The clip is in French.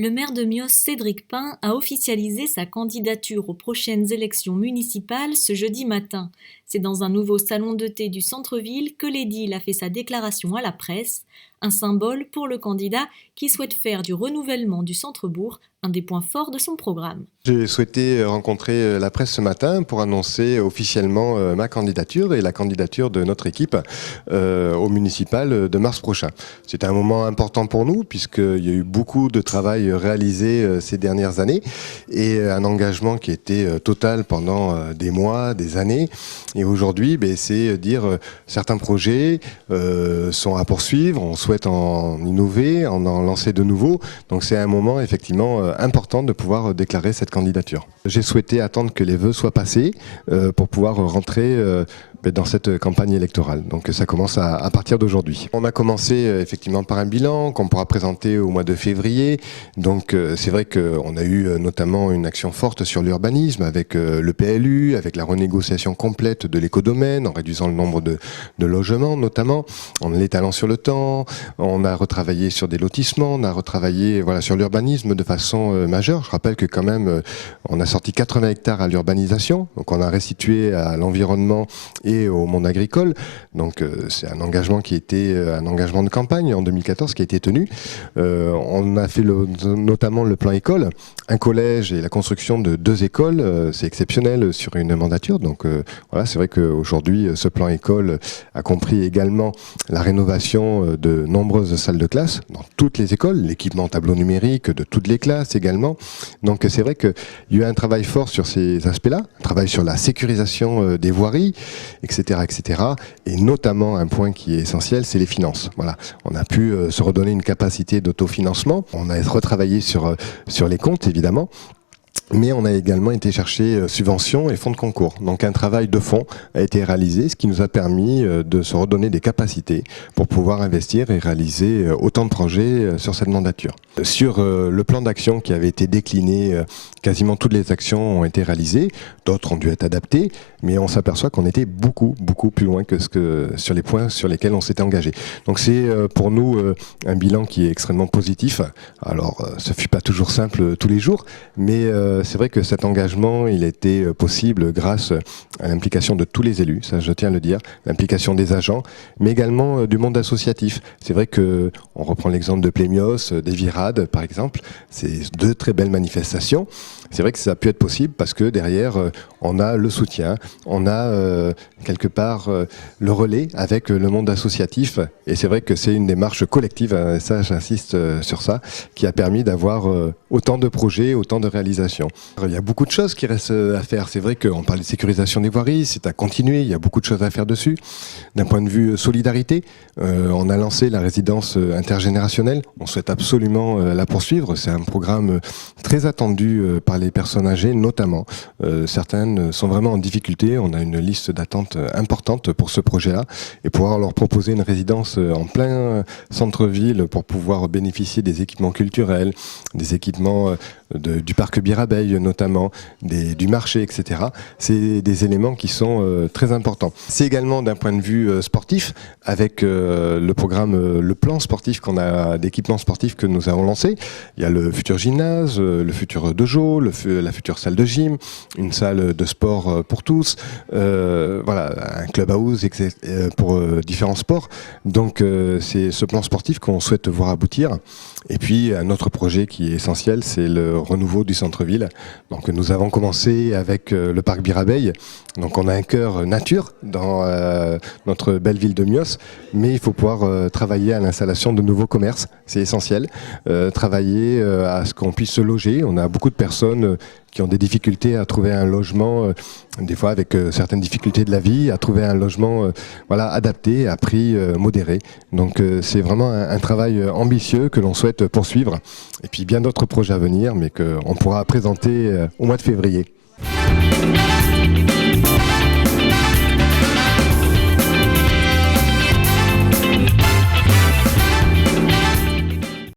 Le maire de Mios, Cédric Pin, a officialisé sa candidature aux prochaines élections municipales ce jeudi matin. C'est dans un nouveau salon de thé du centre-ville que l'édile a fait sa déclaration à la presse, un symbole pour le candidat qui souhaite faire du renouvellement du centre-bourg un des points forts de son programme. J'ai souhaité rencontrer la presse ce matin pour annoncer officiellement ma candidature et la candidature de notre équipe au municipal de mars prochain. C'était un moment important pour nous puisqu'il y a eu beaucoup de travail réalisé ces dernières années et un engagement qui était total pendant des mois, des années. Et aujourd'hui, c'est dire certains projets sont à poursuivre, on souhaite en innover, en lancer de nouveaux. Donc c'est un moment effectivement important de pouvoir déclarer cette candidature. J'ai souhaité attendre que les vœux soient passés pour pouvoir rentrer dans cette campagne électorale. Donc ça commence à partir d'aujourd'hui. On a commencé effectivement par un bilan qu'on pourra présenter au mois de février. Donc c'est vrai qu'on a eu notamment une action forte sur l'urbanisme avec le PLU, avec la renégociation complète de l'écodomaine, en réduisant le nombre de logements notamment, en l'étalant sur le temps. On a retravaillé sur des lotissements, on a retravaillé sur l'urbanisme de façon majeure. Je rappelle que quand même on a sorti 80 hectares à l'urbanisation, donc on a restitué à l'environnement et au monde agricole. Donc c'est un engagement qui était un engagement de campagne en 2014 qui a été tenu. On a fait notamment le plan école, un collège et la construction de 2 écoles. C'est exceptionnel sur une mandature. Donc c'est vrai qu'aujourd'hui ce plan école a compris également la rénovation de nombreuses salles de classe dans toutes les écoles, l'équipement tableau numérique de toutes les classes également. Donc c'est vrai qu'il y a eu un travail fort sur ces aspects-là, un travail sur la sécurisation des voiries, etc., etc. Et notamment un point qui est essentiel, c'est les finances. Voilà, on a pu se redonner une capacité d'autofinancement. On a retravaillé sur les comptes évidemment. Mais on a également été chercher subventions et fonds de concours. Donc un travail de fond a été réalisé, ce qui nous a permis de se redonner des capacités pour pouvoir investir et réaliser autant de projets sur cette mandature. Sur le plan d'action qui avait été décliné, quasiment toutes les actions ont été réalisées, d'autres ont dû être adaptées, mais on s'aperçoit qu'on était beaucoup plus loin que sur les points sur lesquels on s'était engagé. Donc c'est pour nous un bilan qui est extrêmement positif. Alors ce fut pas toujours simple tous les jours, mais c'est vrai que cet engagement, il a été possible grâce à l'implication de tous les élus, ça je tiens à le dire, l'implication des agents, mais également du monde associatif. C'est vrai que on reprend l'exemple de Plémios, des Virades par exemple, c'est 2 très belles manifestations. C'est vrai que ça a pu être possible parce que derrière, on a le soutien, on a quelque part le relais avec le monde associatif. Et c'est vrai que c'est une démarche collective, et ça j'insiste sur ça, qui a permis d'avoir autant de projets, autant de réalisations. Il y a beaucoup de choses qui restent à faire. C'est vrai qu'on parle de sécurisation des voiries, c'est à continuer, il y a beaucoup de choses à faire dessus. D'un point de vue solidarité, on a lancé la résidence intergénérationnelle. On souhaite absolument la poursuivre. C'est un programme très attendu par les personnes âgées, notamment. Certaines sont vraiment en difficulté. On a une liste d'attente importante pour ce projet-là et pouvoir leur proposer une résidence en plein centre-ville pour pouvoir bénéficier des équipements culturels, des équipements du parc Birabeil notamment, du marché, etc. C'est des éléments qui sont très importants. C'est également d'un point de vue sportif, avec le programme, le plan sportif d'équipements sportifs que nous avons lancé. Il y a le futur gymnase, le futur dojo, la future salle de gym, une salle de sport pour tous, un clubhouse pour différents sports. Donc c'est ce plan sportif qu'on souhaite voir aboutir. Et puis un autre projet qui est essentiel, c'est le renouveau du centre-ville. Donc nous avons commencé avec le parc Birabeil. Donc on a un cœur nature dans notre belle ville de Mios, mais il faut pouvoir travailler à l'installation de nouveaux commerces, c'est essentiel. Travailler à ce qu'on puisse se loger. On a beaucoup de personnes qui ont des difficultés à trouver un logement, des fois avec certaines difficultés de la vie, à trouver un logement adapté, à prix modéré. Donc c'est vraiment un travail ambitieux que l'on souhaite poursuivre. Et puis bien d'autres projets à venir, mais qu'on pourra présenter au mois de février.